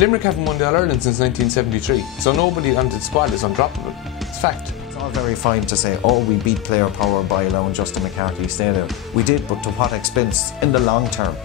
Limerick haven't won the All-Ireland since 1973, so nobody on the squad is undroppable. It's fact. It's all very fine to say, oh, we beat player power by allowing Justin McCarthy to stay there. We did, but to what expense in the long term?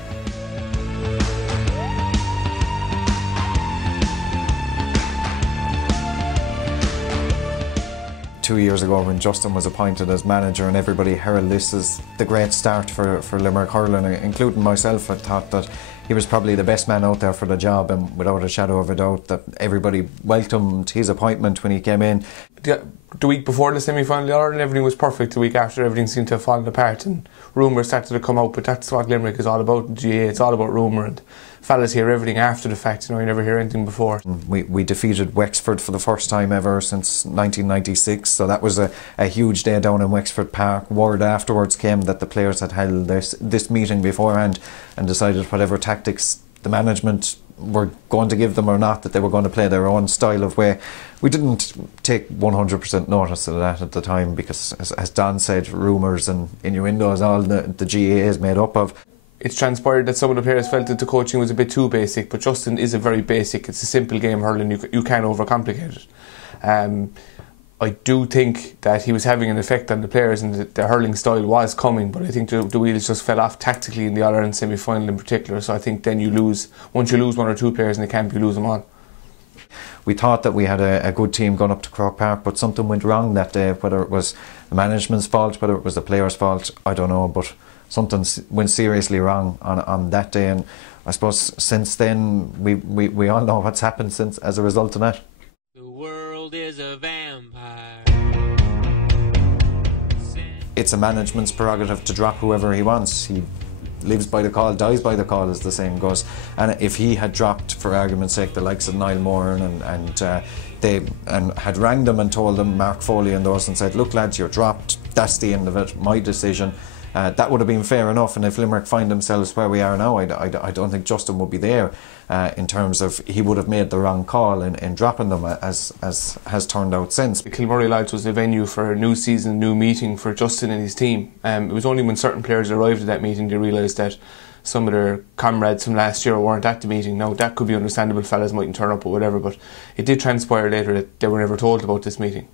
Two years ago when Justin was appointed as manager and everybody heralded this as the great start for Limerick Hurling, including myself, I thought that he was probably the best man out there for the job, and without a shadow of a doubt that everybody welcomed his appointment when he came in. The week before the semi-final, All-Ireland, everything was perfect. The week after, everything seemed to have fallen apart and rumours started to come out, but that's what Limerick is all about, the GA, it's all about rumour, and fellas hear everything after the fact, you never hear anything before. We defeated Wexford for the first time ever since 1996, so that was a huge day down in Wexford Park. Word afterwards came that the players had held this meeting beforehand and decided whatever tactics the management were going to give them or not, that they were going to play their own style of way. We didn't take 100% notice of that at the time because, as Donn said, rumours and innuendos, all the GAA is made up of. It's transpired that some of the players felt that the coaching was a bit too basic, but Justin is a very basic, it's a simple game hurling, you can't overcomplicate it. I do think that he was having an effect on the players and the hurling style was coming, but I think the wheels just fell off tactically in the All-Ireland semi-final in particular, so I think then you lose, once you lose one or two players in the camp, you lose them all. We thought that we had a good team going up to Croke Park, but something went wrong that day, whether it was the management's fault, whether it was the players' fault, I don't know, but something went seriously wrong on that day, and I suppose since then we all know what's happened since as a result of that. The world is a vampire. It's a management's prerogative to drop whoever he wants. He lives by the call, dies by the call, as the saying goes. And if he had dropped, for argument's sake, the likes of Niall Moran and had rang them and told them, Mark Foley and those, and said, look lads, you're dropped, that's the end of it, my decision. That would have been fair enough, and if Limerick find themselves where we are now, I don't think Justin would be there in terms of he would have made the wrong call in dropping them, as has turned out since. The Kilmurray Lodge was a venue for a new season, new meeting for Justin and his team. It was only when certain players arrived at that meeting they realised that some of their comrades from last year weren't at the meeting. Now that could be understandable, fellas mightn't turn up or whatever, but it did transpire later that they were never told about this meeting,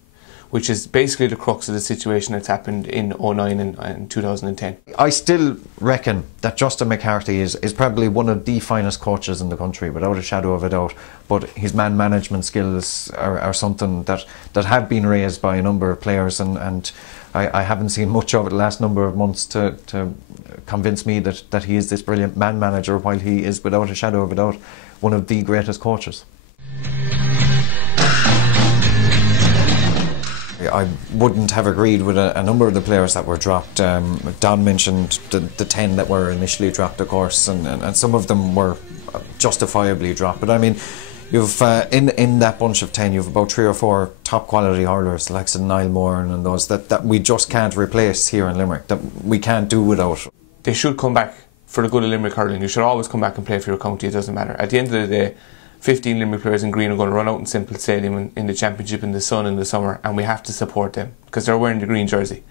which is basically the crux of the situation that's happened in 2009 and 2010. I still reckon that Justin McCarthy is probably one of the finest coaches in the country, without a shadow of a doubt, but his man management skills are something that have been raised by a number of players, and I haven't seen much of it the last number of months to convince me that he is this brilliant man manager, while he is, without a shadow of a doubt, one of the greatest coaches. I wouldn't have agreed with a number of the players that were dropped. Donn mentioned the 10 that were initially dropped, of course, and some of them were justifiably dropped. But I mean, you've in that bunch of 10, you've about 3 or 4 top quality hurlers, like Niall Moran and those that we just can't replace here in Limerick, that we can't do without. They should come back for the good of Limerick hurling. You should always come back and play for your county, it doesn't matter. At the end of the day, 15 Limerick players in green are going to run out in Simple Stadium in the championship in the sun in the summer, and we have to support them because they're wearing the green jersey.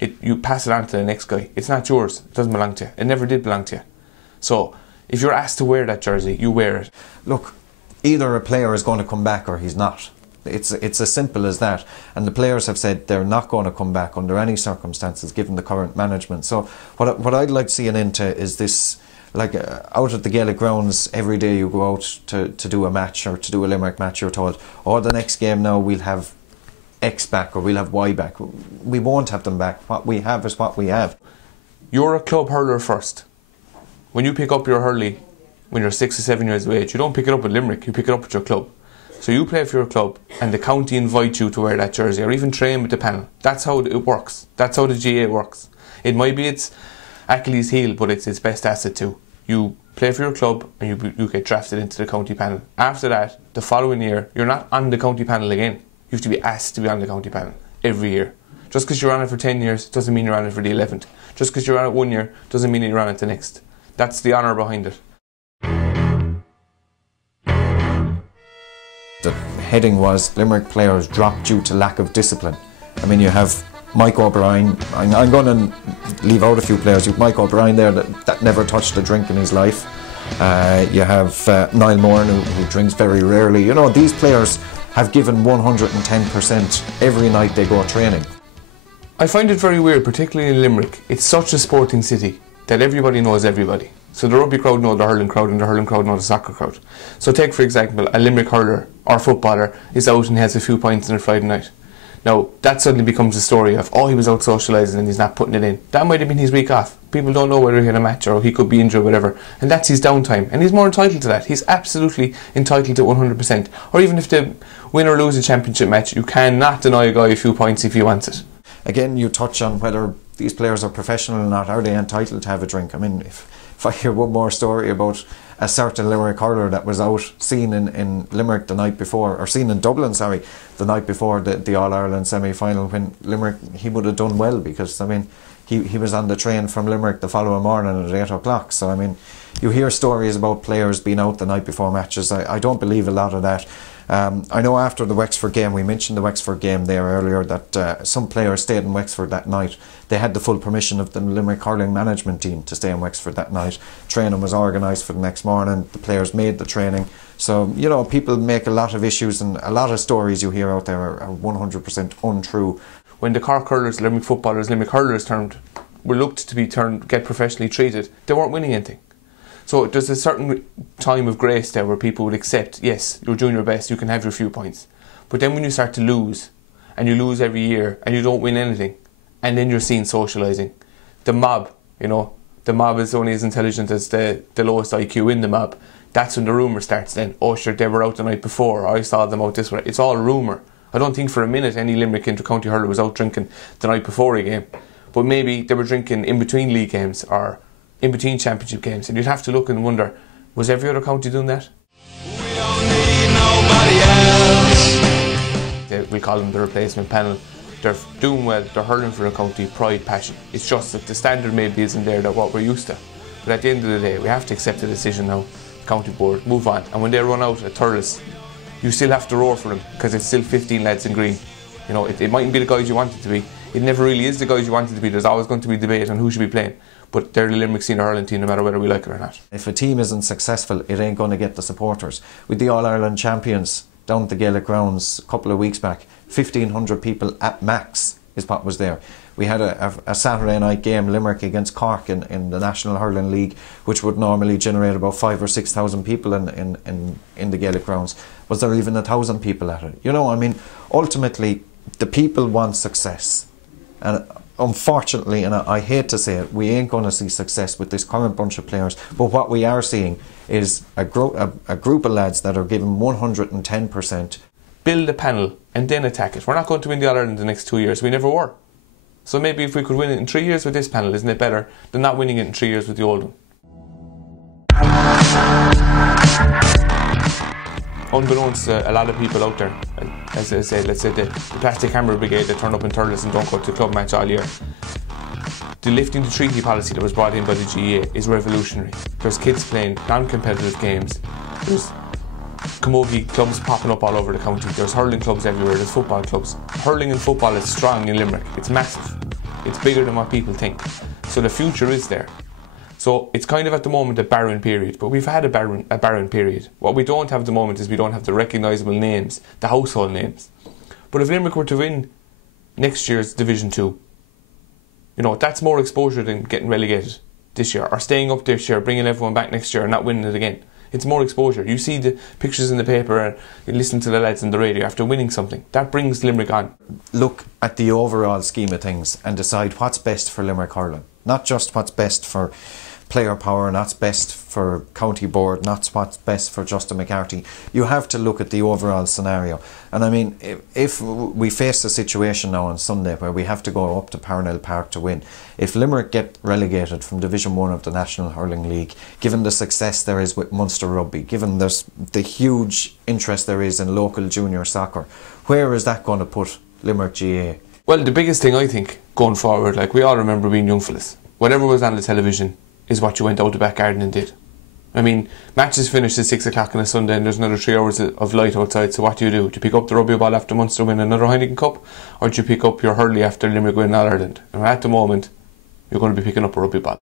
You pass it on to the next guy. It's not yours. It doesn't belong to you. It never did belong to you. So if you're asked to wear that jersey, you wear it. Look, either a player is going to come back or he's not. It's as simple as that. And the players have said they're not going to come back under any circumstances given the current management. So what I'd like to see an end to is this. Like out at the Gaelic grounds, every day you go out to do a match or to do a Limerick match, you're told, oh, the next game now we'll have X back or we'll have Y back. We won't have them back. What we have is what we have. You're a club hurler first. When you pick up your hurley when you're 6 or 7 years of age, you don't pick it up with Limerick, you pick it up with your club. So you play for your club and the county invites you to wear that jersey or even train with the panel. That's how it works. That's how the GA works. It might be its Achilles heel, but it's its best asset too. You play for your club and you get drafted into the county panel. After that, the following year, you're not on the county panel again. You have to be asked to be on the county panel every year. Just because you're on it for 10 years doesn't mean you're on it for the 11th. Just because you're on it 1 year doesn't mean that you're on it the next. That's the honour behind it. The heading was Limerick players dropped due to lack of discipline. I mean, you have Mike O'Brien, I'm going to leave out a few players. You've Mike O'Brien there that never touched a drink in his life. You have Niall Moran, who drinks very rarely. You know, these players have given 110% every night they go training. I find it very weird, particularly in Limerick. It's such a sporting city that everybody knows everybody. So the rugby crowd know the hurling crowd, and the hurling crowd know the soccer crowd. So take, for example, a Limerick hurler or footballer is out and has a few pints on a Friday night. Now, that suddenly becomes a story of, oh, he was out socialising and he's not putting it in. That might have been his week off. People don't know whether he had a match or he could be injured or whatever. And that's his downtime. And he's more entitled to that. He's absolutely entitled to 100%. Or even if they win or lose a championship match, you cannot deny a guy a few points if he wants it. Again, you touch on whether these players are professional or not. Are they entitled to have a drink? I mean, if I hear one more story about a certain Limerick hurler that was out seen in Limerick the night before, or seen in Dublin, sorry, the night before the All-Ireland semi-final, when Limerick, he would have done well, because, I mean, he was on the train from Limerick the following morning at 8 o'clock. So, I mean, you hear stories about players being out the night before matches. I don't believe a lot of that. I know after the Wexford game, we mentioned the Wexford game there earlier, that some players stayed in Wexford that night. They had the full permission of the Limerick Hurling management team to stay in Wexford that night. Training was organised for the next morning. The players made the training. So, you know, people make a lot of issues, and a lot of stories you hear out there are 100% untrue. When the Cork hurlers, Limerick footballers, Limerick hurlers were looked to be get professionally treated, they weren't winning anything. So there's a certain time of grace there where people would accept, yes, you're doing your best, you can have your few points. But then when you start to lose, and you lose every year, and you don't win anything, and then you're seen socialising, the mob, you know, the mob is only as intelligent as the lowest IQ in the mob. That's when the rumour starts then. Oh sure, they were out the night before, or I saw them out this way. It's all rumour. I don't think for a minute any Limerick inter-county hurler was out drinking the night before a game. But maybe they were drinking in between league games, or in between championship games, and you'd have to look and wonder, was every other county doing that? We don't need nobody else. We call them the replacement panel. They're doing well, they're hurling for a county, pride, passion. It's just that the standard maybe isn't there, that what we're used to. But at the end of the day, we have to accept the decision now, county board, move on. And when they run out at Thurles, you still have to roar for them, because it's still 15 lads in green. You know, it mightn't be the guys you want it to be. It never really is the guys you want it to be. There's always going to be debate on who should be playing. But they're the Limerick senior hurling team, no matter whether we like it or not. If a team isn't successful, it ain't going to get the supporters. With the All-Ireland champions down at the Gaelic grounds a couple of weeks back, 1,500 people at max is what was there. We had a Saturday night game, Limerick against Cork in the National Hurling League, which would normally generate about 5,000 or 6,000 people in the Gaelic grounds. Was there even 1,000 people at it? You know, I mean, ultimately, the people want success. And unfortunately, and I hate to say it, we ain't going to see success with this current bunch of players. But what we are seeing is a group of lads that are giving 110%. Build a panel and then attack it. We're not going to win the All-Ireland in the next 2 years. We never were. So maybe if we could win it in 3 years with this panel, isn't it better than not winning it in 3 years with the old one? Unbeknownst to a lot of people out there, as I said, let's say the plastic hammer brigade that turn up in Thurles and don't go to club match all year. The lifting the treaty policy that was brought in by the GAA is revolutionary. There's kids playing non-competitive games. There's camogie clubs popping up all over the county. There's hurling clubs everywhere. There's football clubs. Hurling and football is strong in Limerick. It's massive. It's bigger than what people think. So the future is there. So it's kind of at the moment a barren period, but we've had a barren period. What we don't have at the moment is we don't have the recognisable names, the household names. But if Limerick were to win next year's Division 2, you know, that's more exposure than getting relegated this year, or staying up this year, bringing everyone back next year and not winning it again. It's more exposure. You see the pictures in the paper and you listen to the lads on the radio after winning something. That brings Limerick on. Look at the overall scheme of things and decide what's best for Limerick hurling. Not just what's best for player power, not what's best for county board, not what's best for Justin McCarthy. You have to look at the overall scenario. And I mean, if we face a situation now on Sunday where we have to go up to Parnell Park to win, if Limerick get relegated from Division 1 of the National Hurling League, given the success there is with Munster Rugby, given there's the huge interest there is in local junior soccer, where is that going to put Limerick GAA? Well, the biggest thing I think going forward, like we all remember being young fellas, whatever was on the television is what you went out the back garden and did. I mean, matches finished at 6 o'clock on a Sunday and there's another 3 hours of light outside, so what do? Do you pick up the rugby ball after Munster win another Heineken Cup, or do you pick up your hurley after Limerick win All-Ireland? And at the moment, you're going to be picking up a rugby ball.